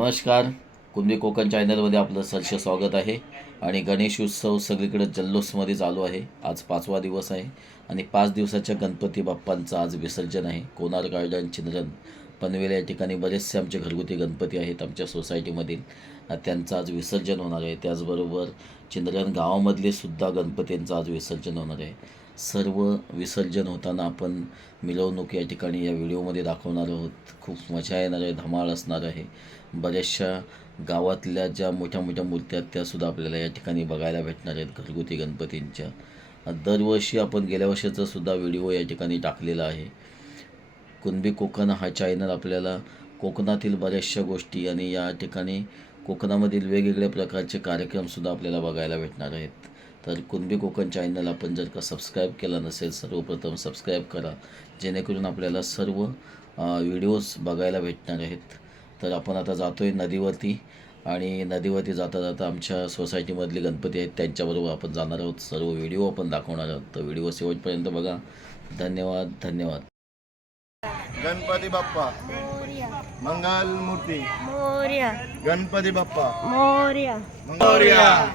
नमस्कार. कुंभी कोकण चॅनलमध्ये आपलं सरसे स्वागत आहे. आणि गणेश उत्सव सगळीकडे जल्लोषमध्ये चालू आहे. आज पाचवा दिवस आहे. आणि पाच दिवसाच्या गणपती बाप्पांचं आज विसर्जन आहे. कोणार गार्डन चिंद्रन पनवेल या ठिकाणी बरेचसे आमचे घरगुती गणपती आहेत आमच्या सोसायटीमधील. त्यांचं आज विसर्जन होणार आहे. त्याचबरोबर चिंद्रन गावामधले सुद्धा गणपतींचं आज विसर्जन होणार आहे. सर्व विसर्जन होताना आपण मिरवणूक या ठिकाणी या व्हिडिओमध्ये दाखवणार आहोत. खूप मजा येणार आहे धमाल असणार आहे. बऱ्याचशा गावातल्या ज्या मोठ्या मोठ्या मूर्त्या आहेत त्यासुद्धा आपल्याला या ठिकाणी बघायला भेटणार आहेत घरगुती गणपतींच्या. दरवर्षी आपण गेल्या वर्षाचा सुद्धा व्हिडिओ या ठिकाणी टाकलेला आहे. कुणबी कोकण हा चॅनल आपल्याला कोकणातील बऱ्याचशा गोष्टी आणि या ठिकाणी कोकणामधील वेगवेगळ्या प्रकारचे कार्यक्रमसुद्धा आपल्याला बघायला भेटणार आहेत. तर कुणबी कोकण चॅनल आपण जर का सबस्क्राईब केला नसेल सर्वप्रथम सबस्क्राईब करा. जेणेकरून आपल्याला सर्व व्हिडिओज बघायला भेटणार आहेत. तर आपण आता जातो आहे नदीवरती आणि नदीवरती जाता जाता आमच्या सोसायटीमधले गणपती आहेत त्यांच्याबरोबर आपण जाणार आहोत. सर्व व्हिडिओ आपण दाखवणार आहोत. तर व्हिडिओ शेवटपर्यंत बघा. धन्यवाद धन्यवाद. गणपती बाप्पा. मोर्या. मंगल मूर्ती. मोर्या. गणपती बाप्पा. मोर्या. मोर्या.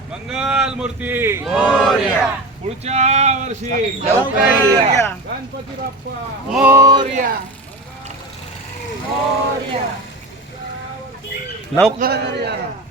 मंगल मूर्ती. मोर्या. पुढच्या वर्षी. लवकर या गणपती बाप्पा. मोर्या. लवकर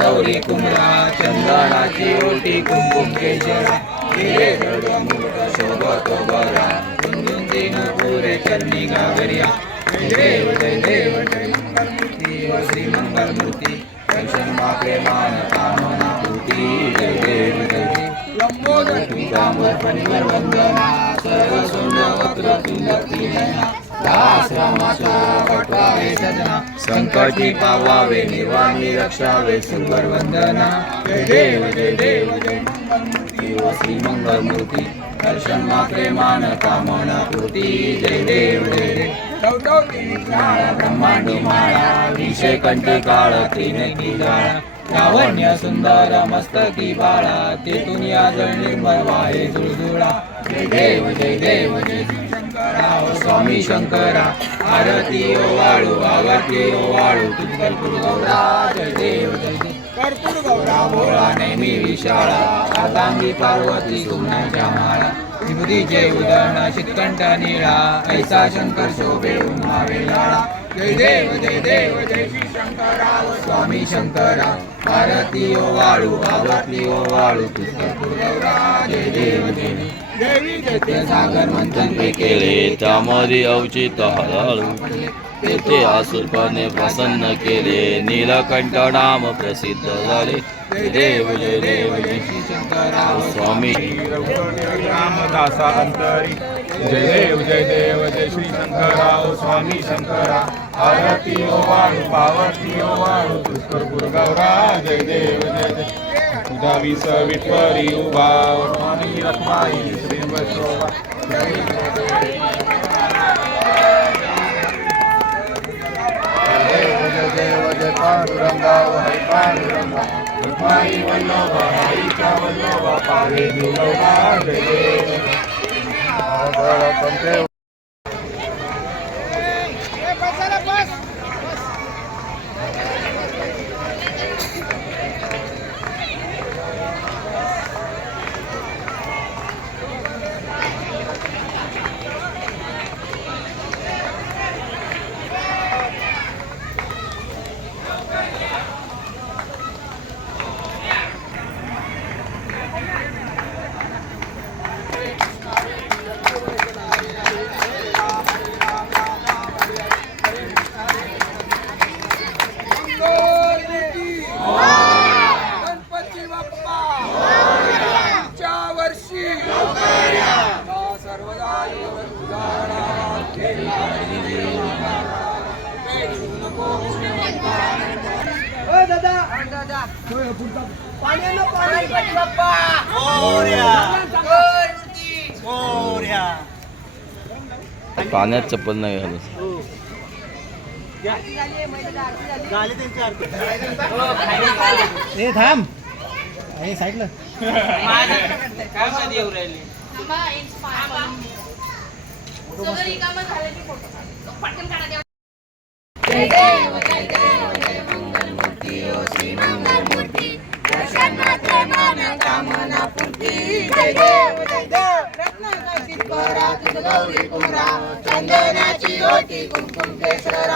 गौरी कुमरा चंदनाची ओटी कुंकुम केशरा बरा कुंदून दिन पुरे चरणी गावरिया. जय देव जय देव जय मंगलमूर्ती. व श्री मंगलमूर्ती. दर्शन मागे मान कामना पूर्ती. जय देव जय देव. लंबोदर पितांबर परिवर वंदना सर्व सुंदर वक्र सुंदर नयना दास रामाच्या पटवावे सजना. संकटी पावावे निर्वाणी रक्षावे सुंदर वंदना जय देव जय देव जय मंगलमूर्ती. व श्री मंगलमूर्ती. दर्शन मात्रे मान कामना कृती जय देव जय देव। टवटवती ज्ञान ब्रह्मांड माळा विषय कंठी काळ त्रिनेकी जाळा लावण्य सुंदर मस्तकी बाळा तेथून या जळली निर्मळ जुळजुळा। जय देव जय देव जय शंकरा ओ स्वामी शंकरा। आरती ओ वाळू आरती ओ वाळू तुझ्या कर्पूर गौरा। जय देव जय देव कर्पूर गौरा भोळा नेहमी विशाळा आतांगी पार्वती सोन्याच्या माळा. विभूतीचे उदरण चितकंठ निळा ऐसा शंकर शोभे उन्हावे लाळा जय देव जय देव जय श्री शंकराव स्वामी शंकरा. भारती ओ वाळू आवाती ओ वाळू गौरा जय देव जय देव. जय सागर मंथन केले त्यामध्ये अवचित हळहळू तेथे आसुरपणे प्रसन्न केले. नीलकंठ नाम प्रसिद्ध झाले. देव जय देव जय श्री शंकराव स्वामी. रामदासा अंतरी. जय देव जय देव जय श्री शंकराव स्वामी शंकरा. आरती ओ वाळू पावती ओ वाळू पुष्कर गुरुगौरा जय देव जय देव. उदावी विठ्वरी उभा. स्वामी रखवाई श्री वैष्णवा વલ્લભ હાઈકા વલ્લભ પાવે દુર્ગાધરે આગળ કંઠે गणपती बाप्पा। वर्षी। सर्वदा पाण्यात चप्पल नाही घालत. ए थांब ए साईडला जय देव जय देव जय मंगल मूर्ती ओ श्री मंगल मूर्ती दर्शनाचे मन कामना पूर्ती जय देव जय देव रत्नाकाशित कोरा तुझ गौरी कुमरा चंदनाची ओटी कुमकुम केसरा.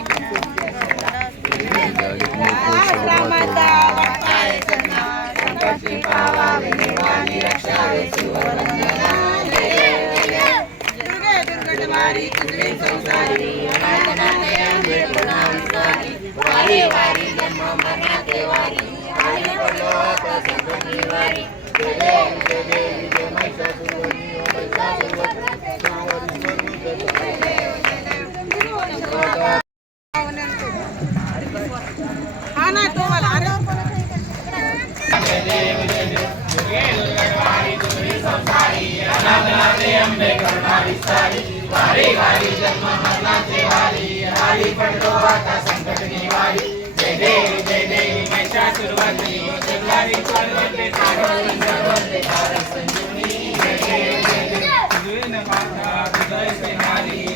मुकुट शोभा तो भरा झुंझुन त्यांना पुरे चरणी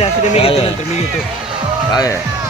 असू दे मी काय घेतो आहे? नंतर मी घेतो काय आहे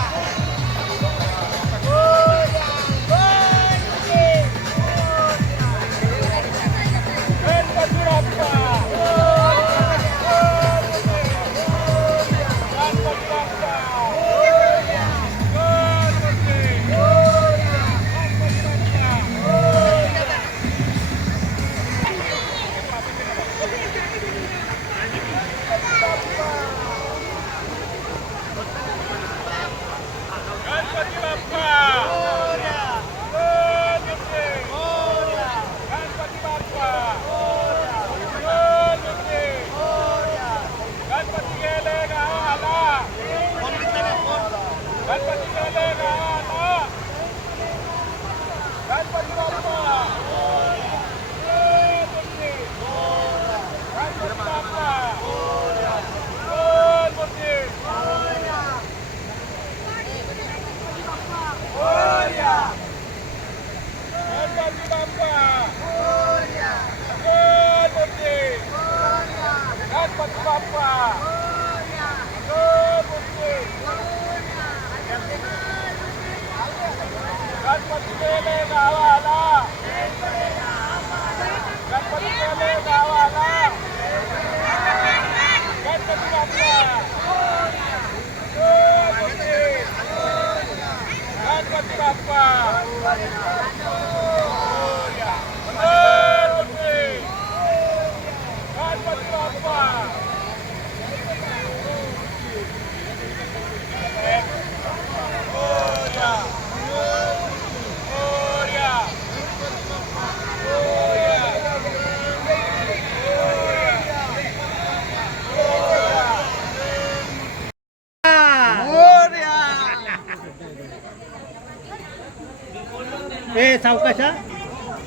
ए सावकाशा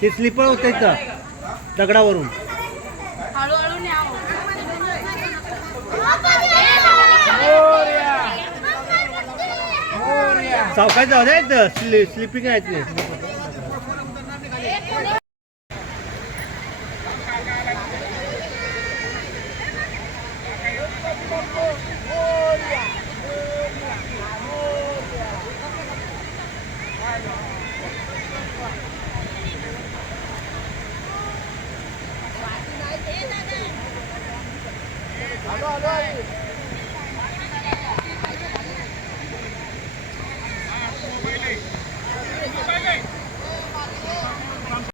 ते स्लिपर होते इथं दगडावरून. न्या सावकाश जाऊ द्या इथं स्लि स्लिपिंग आहे ते.